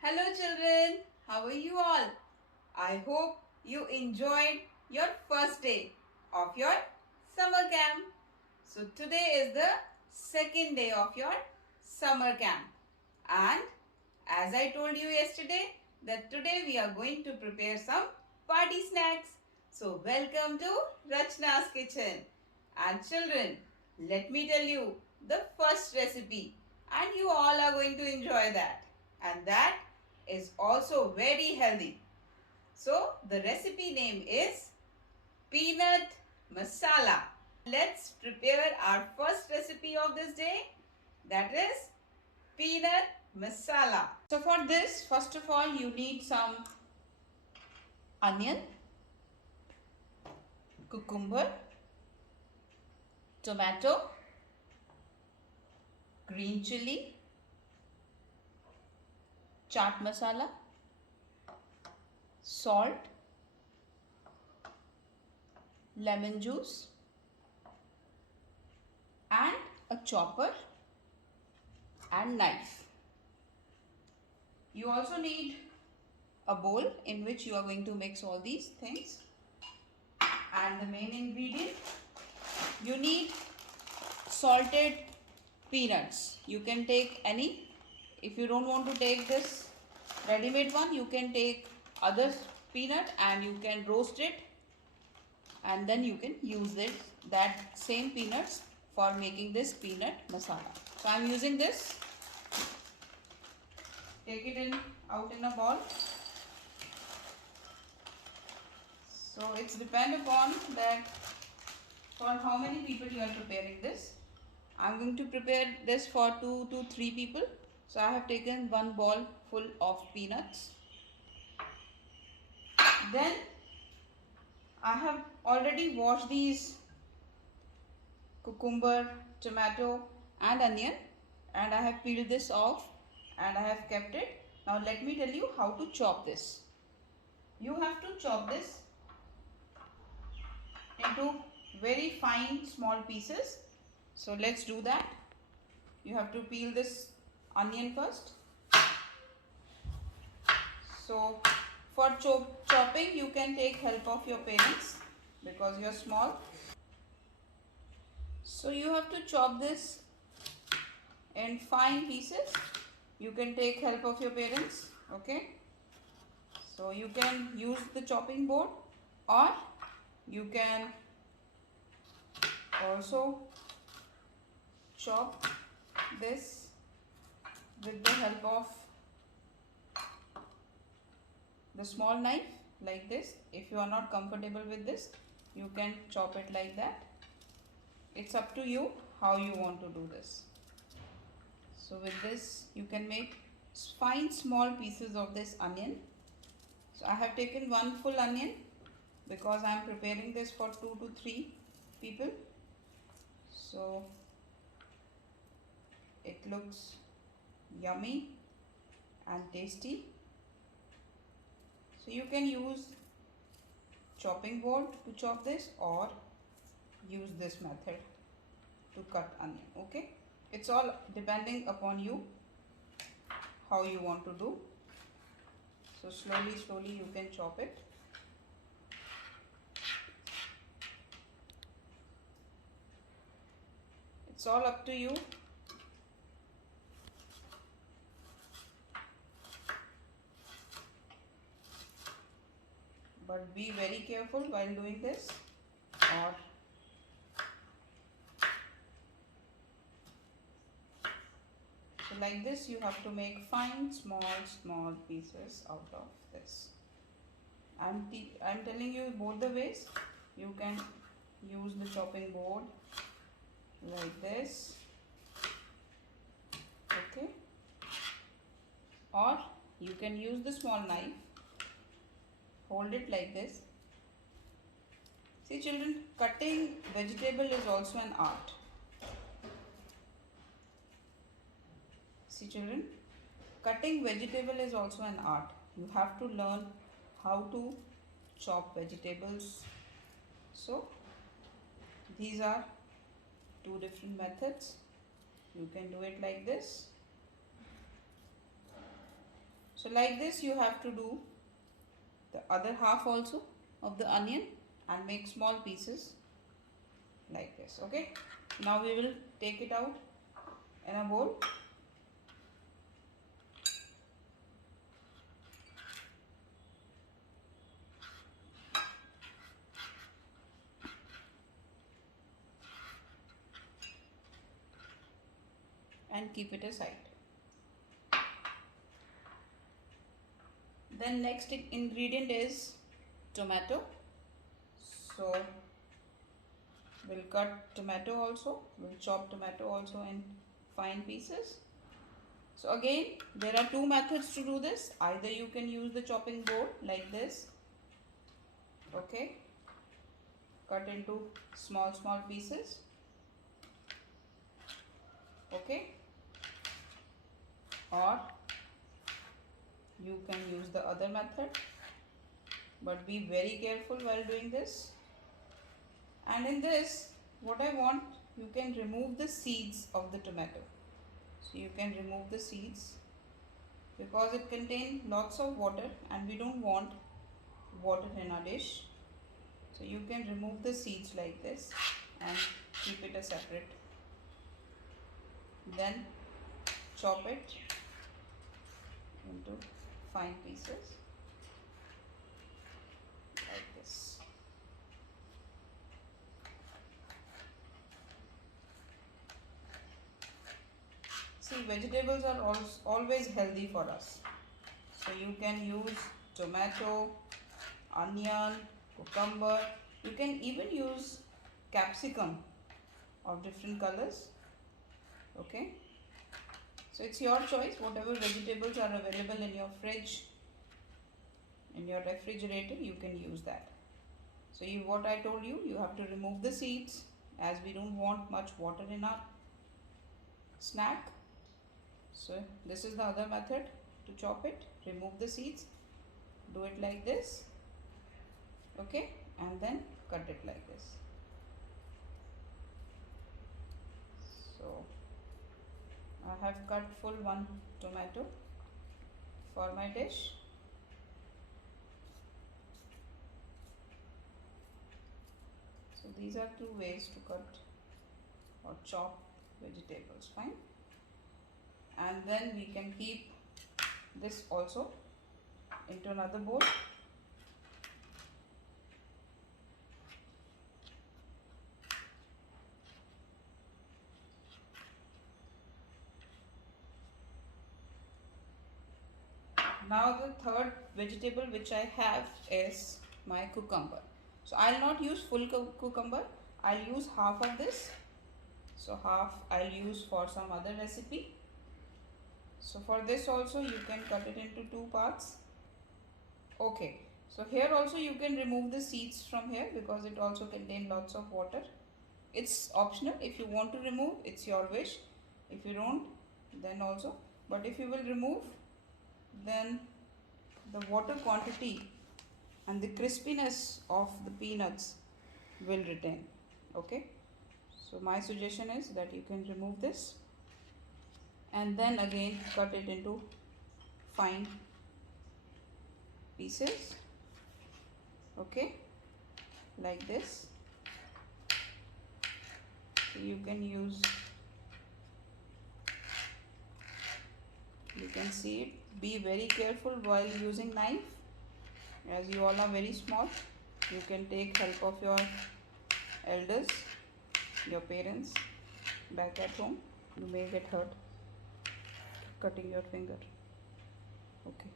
Hello children, how are you all? I hope you enjoyed your first day of your summer camp. So today is the second day of your summer camp. And as I told you yesterday that today we are going to prepare some party snacks. So welcome to Rachna's kitchen. And children, let me tell you the first recipe and you all are going to enjoy that. And that is also very healthy. So the recipe name is peanut masala. Let's prepare our first recipe of this day, that is peanut masala. So for this, first of all, you need some onion, cucumber, tomato, green chili, chaat masala, salt, lemon juice and a chopper and knife. You also need a bowl in which you are going to mix all these things. And the main ingredient, you need salted peanuts. You can take any. If you don't want to take this ready-made one, you can take other peanut and you can roast it and then you can use that same peanuts for making this peanut masala. So I am using this. Take it out in a bowl. So it's depend upon that for how many people you are preparing this. I am going to prepare this for 2 to 3 people. So I have taken one bowl full of peanuts. Then I have already washed these cucumber, tomato and onion and I have peeled this off and I have kept it. Now let me tell you how to chop this. You have to chop this into very fine small pieces. So let's do that. You have to peel this onion first. So for chopping you can take help of your parents because you are small. So you have to chop this in fine pieces. You can take help of your parents. Okay. So you can use the chopping board or you can also chop this with the help of the small knife like this. If you are not comfortable with this, you can chop it like that. It's up to you how you want to do this. So with this you can make fine small pieces of this onion. So I have taken one full onion because I am preparing this for 2 to 3 people. So it looks yummy and tasty. So you can use chopping board to chop this or use this method to cut onion. Okay, it's all depending upon you how you want to do. So slowly you can chop it. It's all up to you. But be very careful while doing this or so like this you have to make fine small pieces out of this. I'm telling you both the ways. You can use the chopping board like this, okay, or you can use the small knife, hold it like this. See children, cutting vegetable is also an art. See children, cutting vegetable is also an art. You have to learn how to chop vegetables. So these are 2 different methods. You can do it like this. So like this you have to do the other half also of the onion and make small pieces like this. Okay, now we will take it out in a bowl. And keep it aside. Then next ingredient is tomato. So we'll cut tomato also, we'll chop tomato also in fine pieces. So again there are two methods to do this. Either you can use the chopping board like this, okay, cut into small pieces, okay, or you can use the other method, but be very careful while doing this. And in this, what I want, you can remove the seeds of the tomato. So you can remove the seeds because it contains lots of water and we don't want water in our dish. So you can remove the seeds like this and keep it a separate. Then chop it into fine pieces like this. See, vegetables are always healthy for us. So you can use tomato, onion, cucumber. You can even use capsicum of different colors. Okay. So it's your choice. Whatever vegetables are available in your fridge, in your refrigerator, you can use that. So what I told you, you have to remove the seeds as we don't want much water in our snack. So this is the other method to chop it. Remove the seeds. Do it like this. Okay, and then cut it like this. So I have cut full one tomato for my dish. So these are two ways to cut or chop vegetables, fine. And then we can keep this also into another bowl. Now the third vegetable which I have is my cucumber. So I'll not use full cucumber, I'll use half of this. So half I'll use for some other recipe. So for this also you can cut it into two parts. Okay, so here also you can remove the seeds from here because it also contains lots of water. It's optional. If you want to remove, it's your wish. If you don't, then also. But if you will remove, then the water quantity and the crispiness of the peanuts will retain. Okay, so my suggestion is that you can remove this and then again cut it into fine pieces, okay, like this. So you can use, you can see it. Be very careful while using knife, as you all are very small. You can take help of your elders, your parents back at home. You may get hurt cutting your finger. Okay.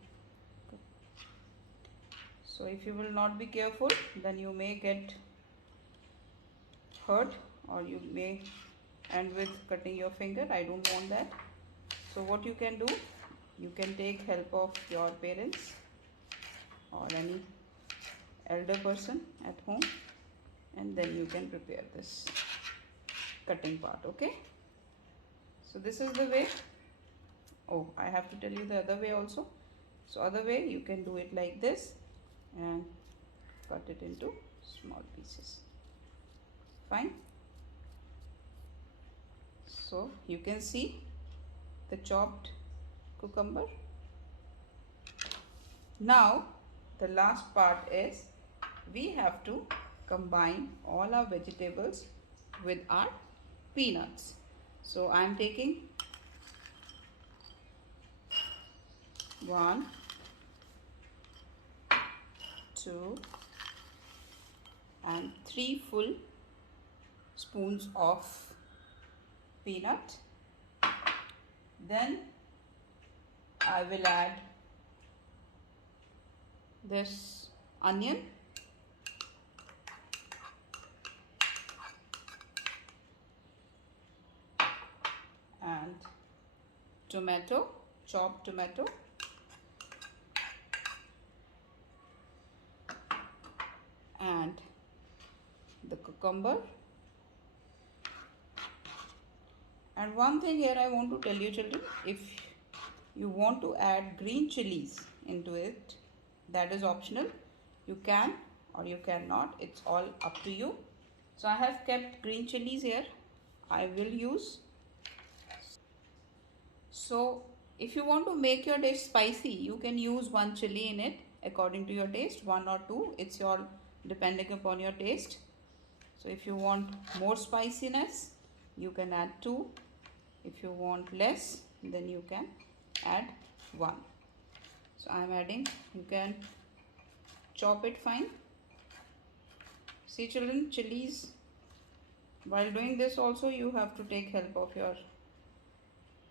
Good. So if you will not be careful, then you may get hurt or you may end with cutting your finger. I don't want that. So what you can do, you can take help of your parents or any elder person at home, and then you can prepare this cutting part. Okay, so this is the way. Oh, I have to tell you the other way also. So other way you can do it like this and cut it into small pieces. Fine. So you can see the chopped cucumber. Now the last part is we have to combine all our vegetables with our peanuts. So I am taking 1, 2 and 3 full spoons of peanut. Then I will add this onion, and tomato, chopped tomato, and the cucumber. And one thing here I want to tell you children, if you want to add green chilies into it, that is optional. You can or you cannot, it's all up to you. So I have kept green chilies here. I will use. So if you want to make your dish spicy, you can use 1 chili in it according to your taste, 1 or 2. It's your depending upon your taste. So if you want more spiciness, you can add 2. If you want less, then you can add 1. So I am adding, you can chop it fine. See children, chilies, while doing this also you have to take help of your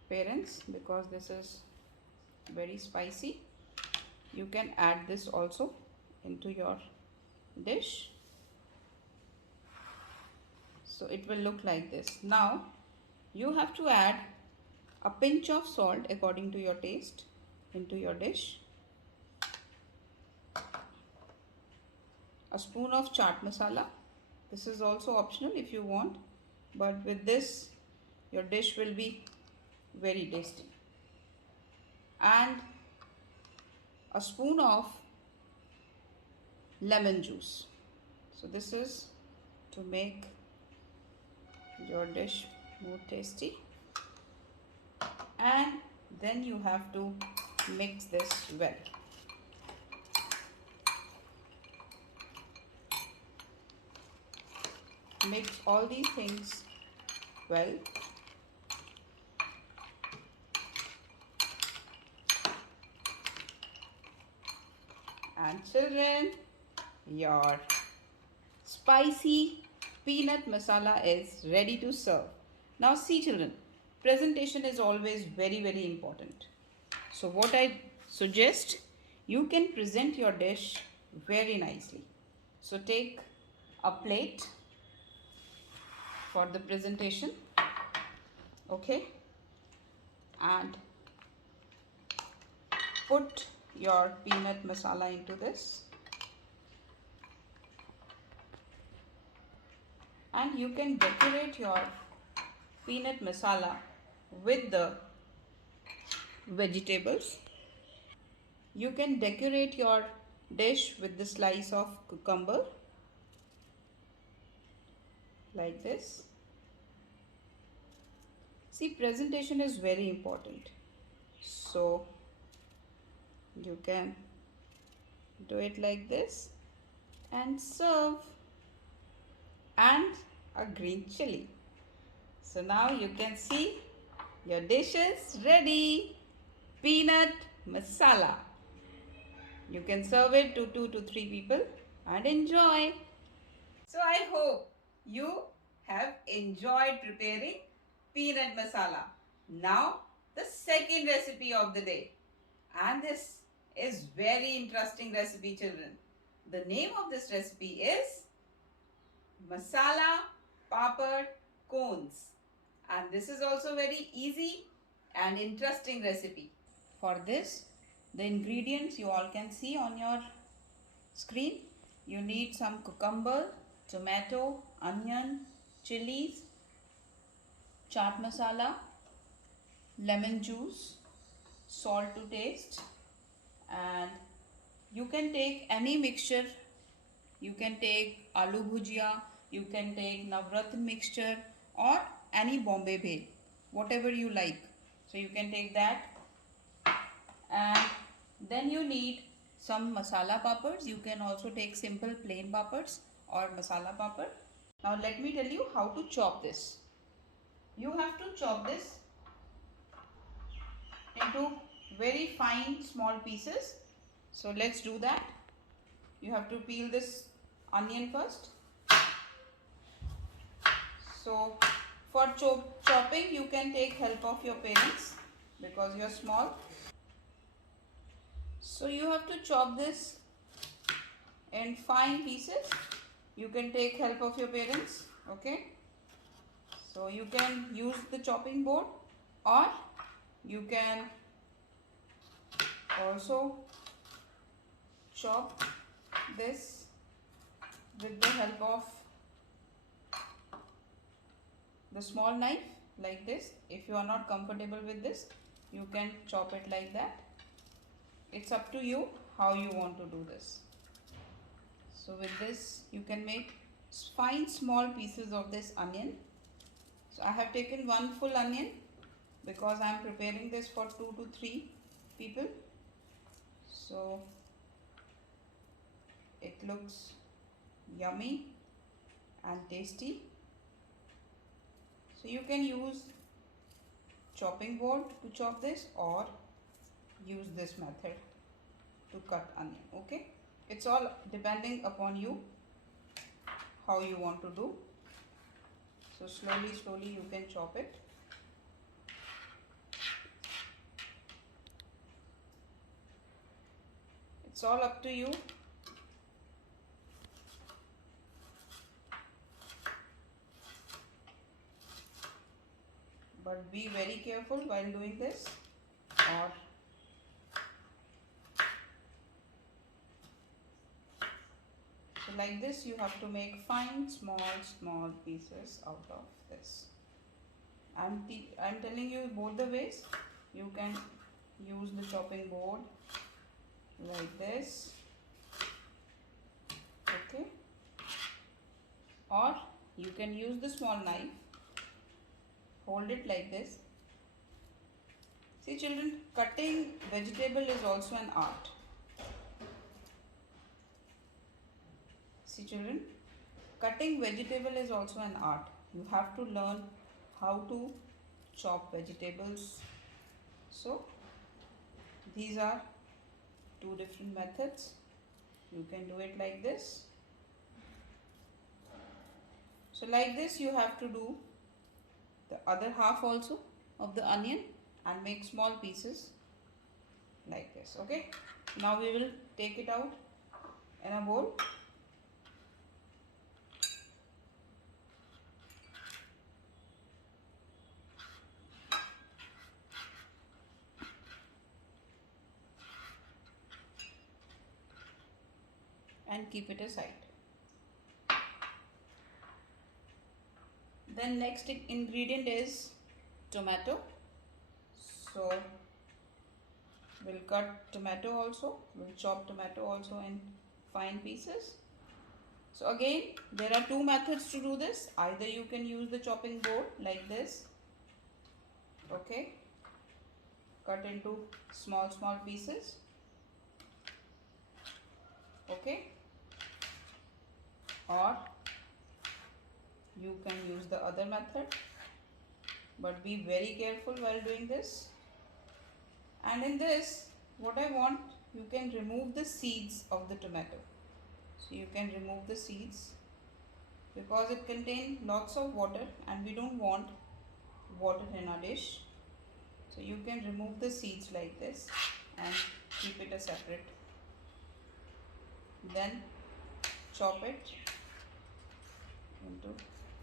parents because this is very spicy. You can add this also into your dish. So it will look like this. Now you have to add a pinch of salt according to your taste into your dish. A spoon of chaat masala. This is also optional if you want, but with this your dish will be very tasty. And a spoon of lemon juice. So this is to make your dish more tasty. And then you have to mix this well. Mix all these things well. And children, your spicy peanut masala is ready to serve. Now see children, presentation is always very important. So what I suggest, you can present your dish very nicely. So take a plate for the presentation, okay, and put your peanut masala into this, and you can decorate your peanut masala with the vegetables. You can decorate your dish with the slice of cucumber like this. See, presentation is very important. So you can do it like this and serve, and a green chili. So now you can see your dish is ready. Peanut masala. You can serve it to 2 to 3 people and enjoy. So I hope you have enjoyed preparing peanut masala. Now the second recipe of the day. And this is very interesting recipe children. The name of this recipe is masala papad cones. And this is also very easy and interesting recipe. For this, the ingredients you all can see on your screen. You need some cucumber, tomato, onion, chilies, chaat masala, lemon juice, salt to taste, and you can take any mixture. You can take aloo bhujia, you can take navratna mixture or any Bombay bhel, whatever you like. So you can take that. And then you need some masala papads. You can also take simple plain papads or masala papad. Now let me tell you how to chop this. You have to chop this into very fine small pieces. So let's do that. You have to peel this onion first. So for chopping you can take help of your parents because you're small. So you have to chop this in fine pieces. You can take help of your parents. Okay. So you can use the chopping board or you can also chop this with the help of the small knife like this. If you are not comfortable with this, you can chop it like that. It's up to you how you want to do this. So with this you can make fine small pieces of this onion. So I have taken one full onion because I am preparing this for 2 to 3 people. So it looks yummy and tasty. So you can use chopping board to chop this or use this method to cut onion. Okay, it's all depending upon you how you want to do. So slowly you can chop it. It's all up to you. But be very careful while doing this, or so like this you have to make fine small pieces out of this. I'm telling you both the ways. You can use the chopping board like this, okay, or you can use the small knife. Hold it like this. See children, cutting vegetable is also an art. See children, cutting vegetable is also an art. You have to learn how to chop vegetables. So these are two different methods. You can do it like this. So like this you have to do the other half also of the onion and make small pieces like this. Okay, now we will take it out in a bowl. And keep it aside. Then next ingredient is tomato. So we'll cut tomato also. We'll chop tomato also in fine pieces. So again there are two methods to do this. Either you can use the chopping board like this. Okay. Cut into small pieces. Okay. Or you can use the other method, but be very careful while doing this. And in this, what I want, you can remove the seeds of the tomato. So you can remove the seeds because it contains lots of water and we don't want water in our dish. So you can remove the seeds like this and keep it a separate. Then chop it into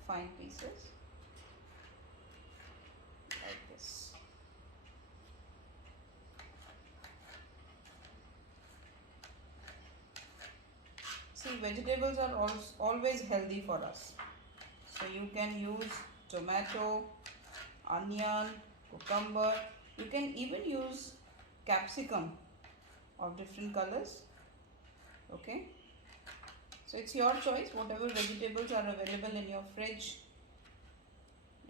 fine pieces like this. See, vegetables are always healthy for us. So you can use tomato, onion, cucumber. You can even use capsicum of different colors. Okay. So it's your choice. Whatever vegetables are available in your fridge,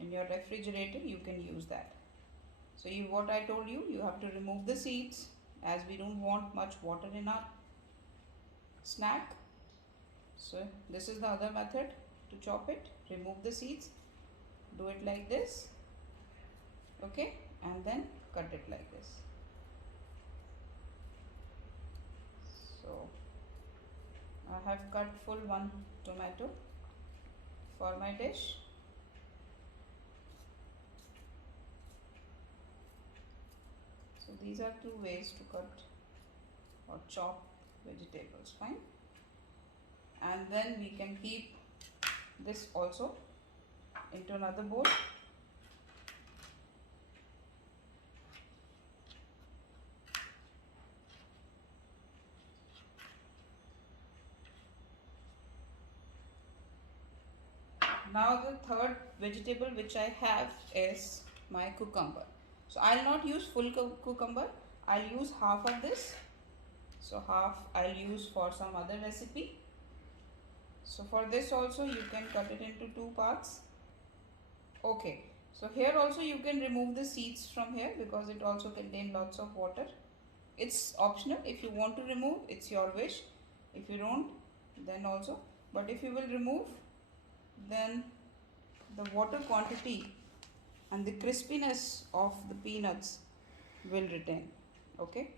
in your refrigerator, you can use that. So what I told you, you have to remove the seeds as we don't want much water in our snack. So this is the other method to chop it. Remove the seeds, do it like this, okay, and then cut it like this. So I have cut full one tomato for my dish. So these are two ways to cut or chop vegetables, fine. And then we can keep this also into another bowl. Now the third vegetable which I have is my cucumber. So I'll not use full cucumber, I'll use half of this. So half I'll use for some other recipe. So for this also you can cut it into two parts. Okay, so here also you can remove the seeds from here because it also contains lots of water. It's optional. If you want to remove, it's your wish. If you don't, then also. But if you will remove, then the water quantity and the crispiness of the peanuts will retain. Okay,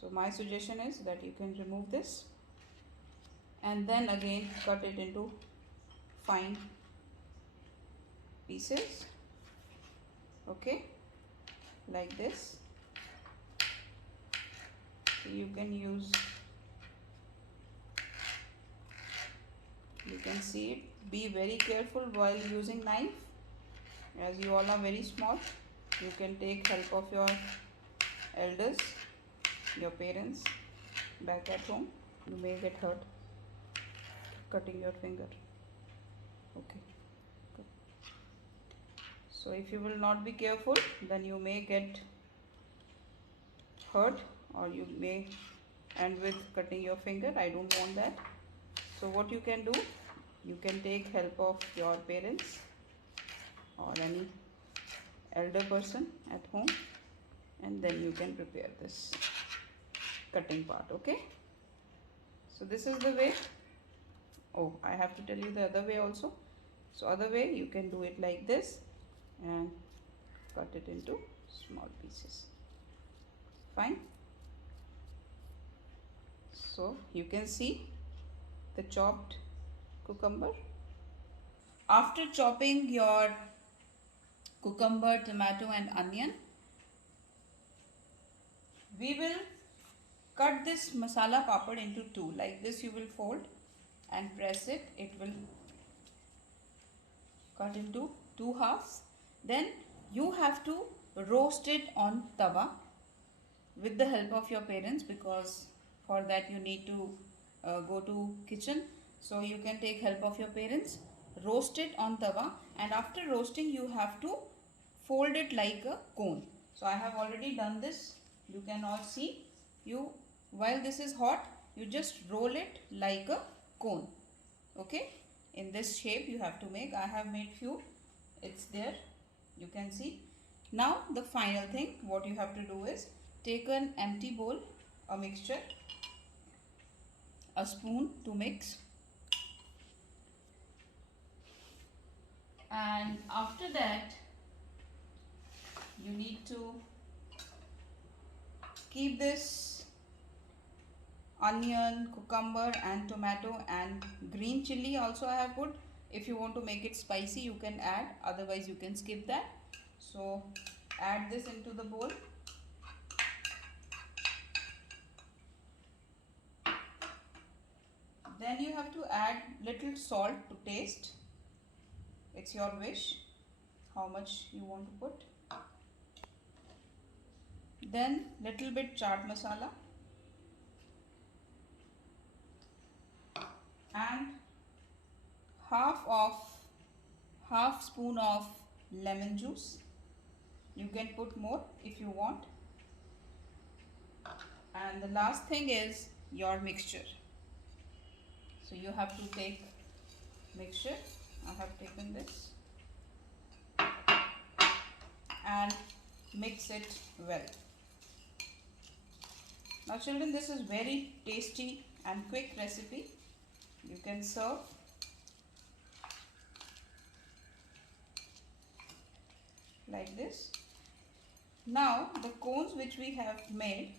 so my suggestion is that you can remove this and then again cut it into fine pieces, okay, like this. So you can use, you can see it. Be very careful while using knife, as you all are very small. You can take help of your elders, your parents back at home. You may get hurt cutting your finger. Okay, good. So if you will not be careful, then you may get hurt or you may end with cutting your finger. I don't want that. So what you can do, you can take help of your parents or any elder person at home, and then you can prepare this cutting part. Okay, so this is the way. Oh, I have to tell you the other way also. So other way you can do it like this and cut it into small pieces, fine. So you can see the chopped cucumber. After chopping your cucumber, tomato and onion, we will cut this masala papad into two. Like this you will fold and press it. It will cut into two halves. Then you have to roast it on tawa with the help of your parents, because for that you need to go to kitchen. So you can take help of your parents, roast it on tawa, and after roasting you have to fold it like a cone. So I have already done this. You can all see. You, while this is hot, you just roll it like a cone. Okay, in this shape you have to make. I have made few. It's there, you can see. Now the final thing what you have to do is take an empty bowl, a mixture, a spoon to mix, and after that you need to keep this onion, cucumber and tomato and green chili also I have put. If you want to make it spicy you can add, otherwise you can skip that. So add this into the bowl. Then you have to add little salt to taste. It's your wish how much you want to put. Then little bit chaat masala and half spoon of lemon juice. You can put more if you want. And the last thing is your mixture. So you have to take mixture. I have taken this and mix it well. Now children, this is very tasty and quick recipe. You can serve like this. Now the cones which we have made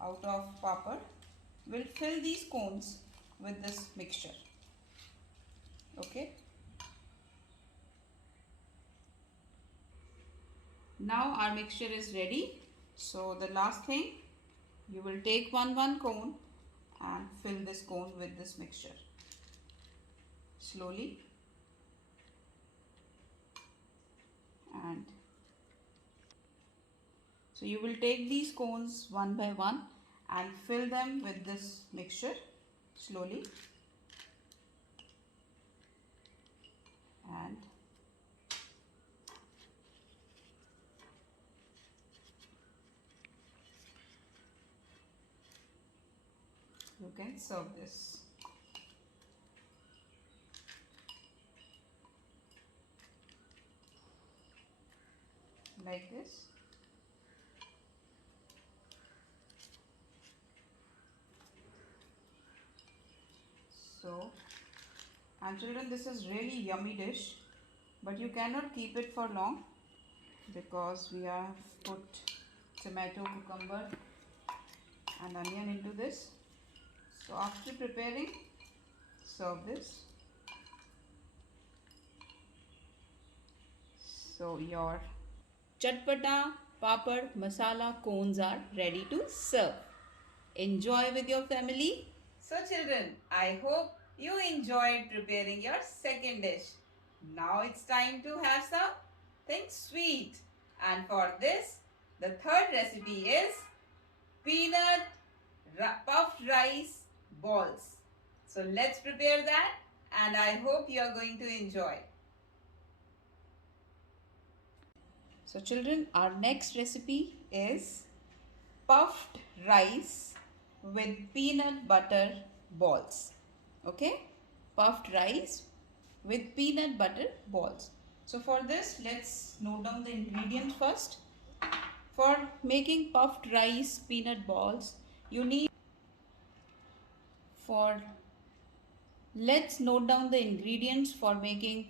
out of papad, will fill these cones with this mixture. Okay. Now our mixture is ready. So the last thing, you will take one cone and fill this cone with this mixture. Slowly. And so you will take these cones one by one and fill them with this mixture slowly. And you can serve this. Like this. So, and children, this is really yummy dish, but you cannot keep it for long because we have put tomato, cucumber and onion into this. So after preparing, serve this. So your chatpata papad masala cones are ready to serve. Enjoy with your family. So children, I hope you enjoyed preparing your second dish. Now it's time to have something sweet. And for this, the third recipe is peanut puffed rice balls. So let's prepare that and I hope you are going to enjoy. So children, our next recipe is puffed rice with peanut butter balls. Okay, puffed rice with peanut butter balls. So for this, let's note down the ingredients first. For making puffed rice peanut balls, you need let's note down the ingredients for making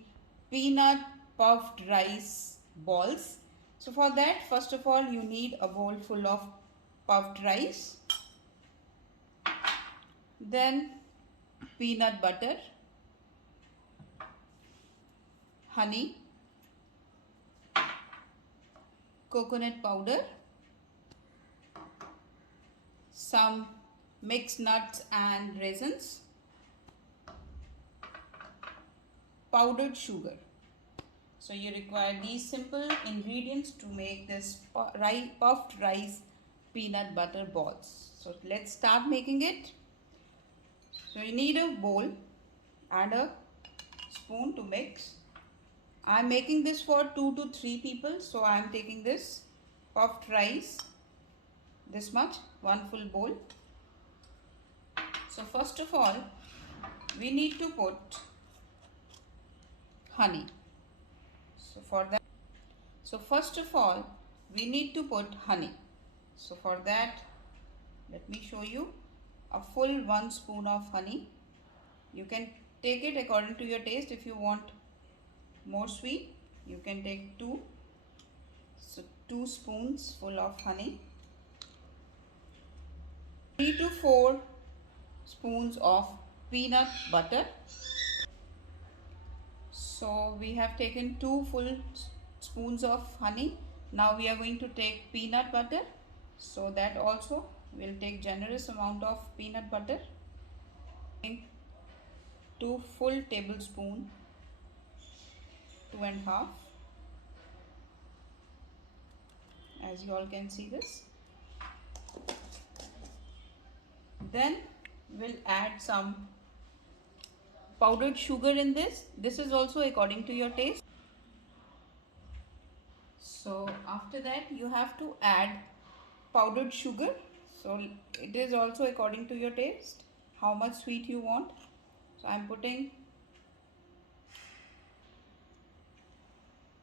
peanut puffed rice balls. So for that, first of all, you need a bowl full of puffed rice, then peanut butter, honey, coconut powder, some mixed nuts and raisins, powdered sugar. So you require these simple ingredients to make this puffed rice peanut butter balls. So let's start making it. So you need a bowl and a spoon to mix. I am making this for 2 to 3 people. So I am taking this puffed rice, this much, one full bowl. So first of all, we need to put honey. So first of all, we need to put honey. So for that, let me show you a full 1 spoon of honey. You can take it according to your taste. If you want more sweet, you can take 2. So 2 spoons full of honey. 3 to 4 spoons of peanut butter. So we have taken 2 full spoons of honey. Now we are going to take peanut butter. So that also will take generous amount of peanut butter. 2 full tablespoon, 2.5, as you all can see this. Then we'll add some powdered sugar in this. This is also according to your taste. So after that, you have to add powdered sugar. So it is also according to your taste, how much sweet you want. So I'm putting,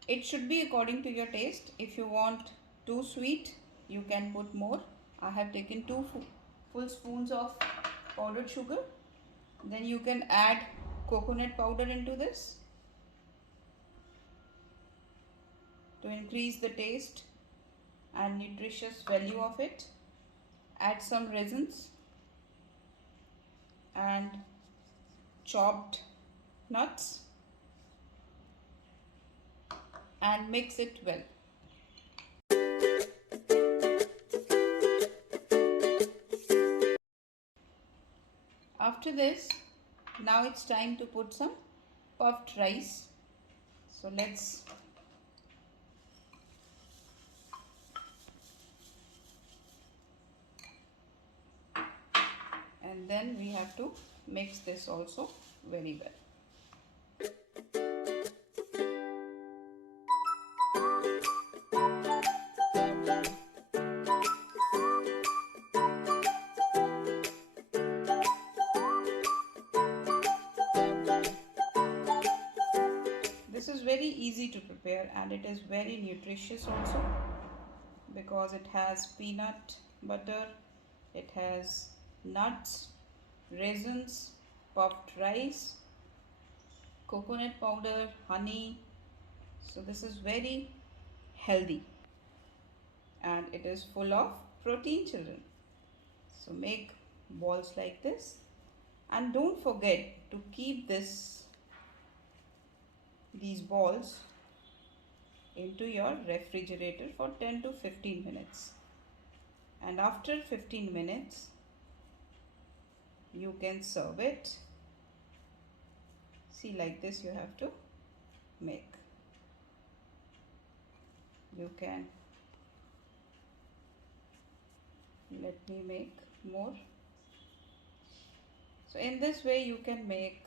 it should be according to your taste. If you want too sweet, you can put more. I have taken 2 full spoons of powdered sugar. Then you can add coconut powder into this to increase the taste and nutritious value of it. Add some raisins and chopped nuts and mix it well. After this, now it's time to put some puffed rice. So let's and then we have to mix this also very well. This is very easy to prepare and it is very nutritious also because it has peanut butter, it has nuts, raisins, puffed rice, coconut powder, honey. So this is very healthy and it is full of protein, children. So make balls like this and don't forget to keep these balls into your refrigerator for 10 to 15 minutes. And after 15 minutes, you can serve it. See, like this you have to make. You can, let me make more. So in this way you can make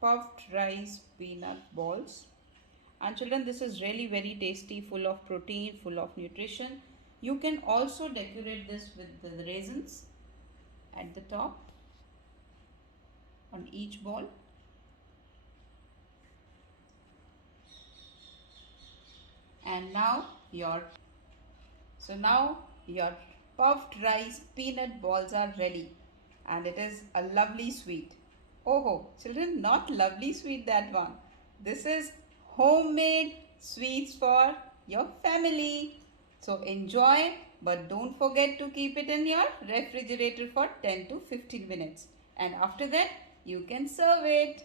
puffed rice peanut balls. And children, this is really very tasty, full of protein, full of nutrition. You can also decorate this with the raisins at the top on each ball. And now your puffed rice peanut balls are ready and it is a lovely sweet. Oh, children, not lovely sweet, that one. This is homemade sweets for your family. So enjoy, but don't forget to keep it in your refrigerator for 10 to 15 minutes. And after that, you can serve it.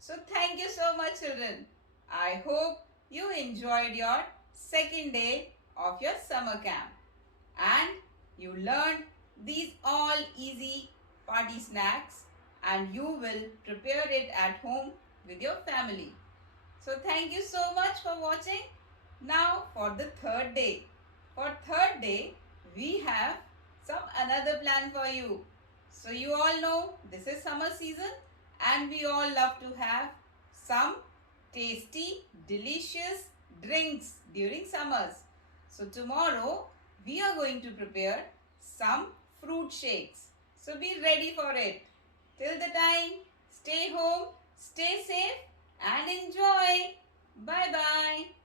So thank you so much, children. I hope you enjoyed your second day of your summer camp and you learned these all easy party snacks and you will prepare it at home with your family. So thank you so much for watching. Now for the third day. For third day, we have some another plan for you. So you all know this is summer season and we all love to have some tasty, delicious drinks during summers. So tomorrow we are going to prepare some fruit shakes. So be ready for it. Till the time, stay home, stay safe and enjoy. Bye bye.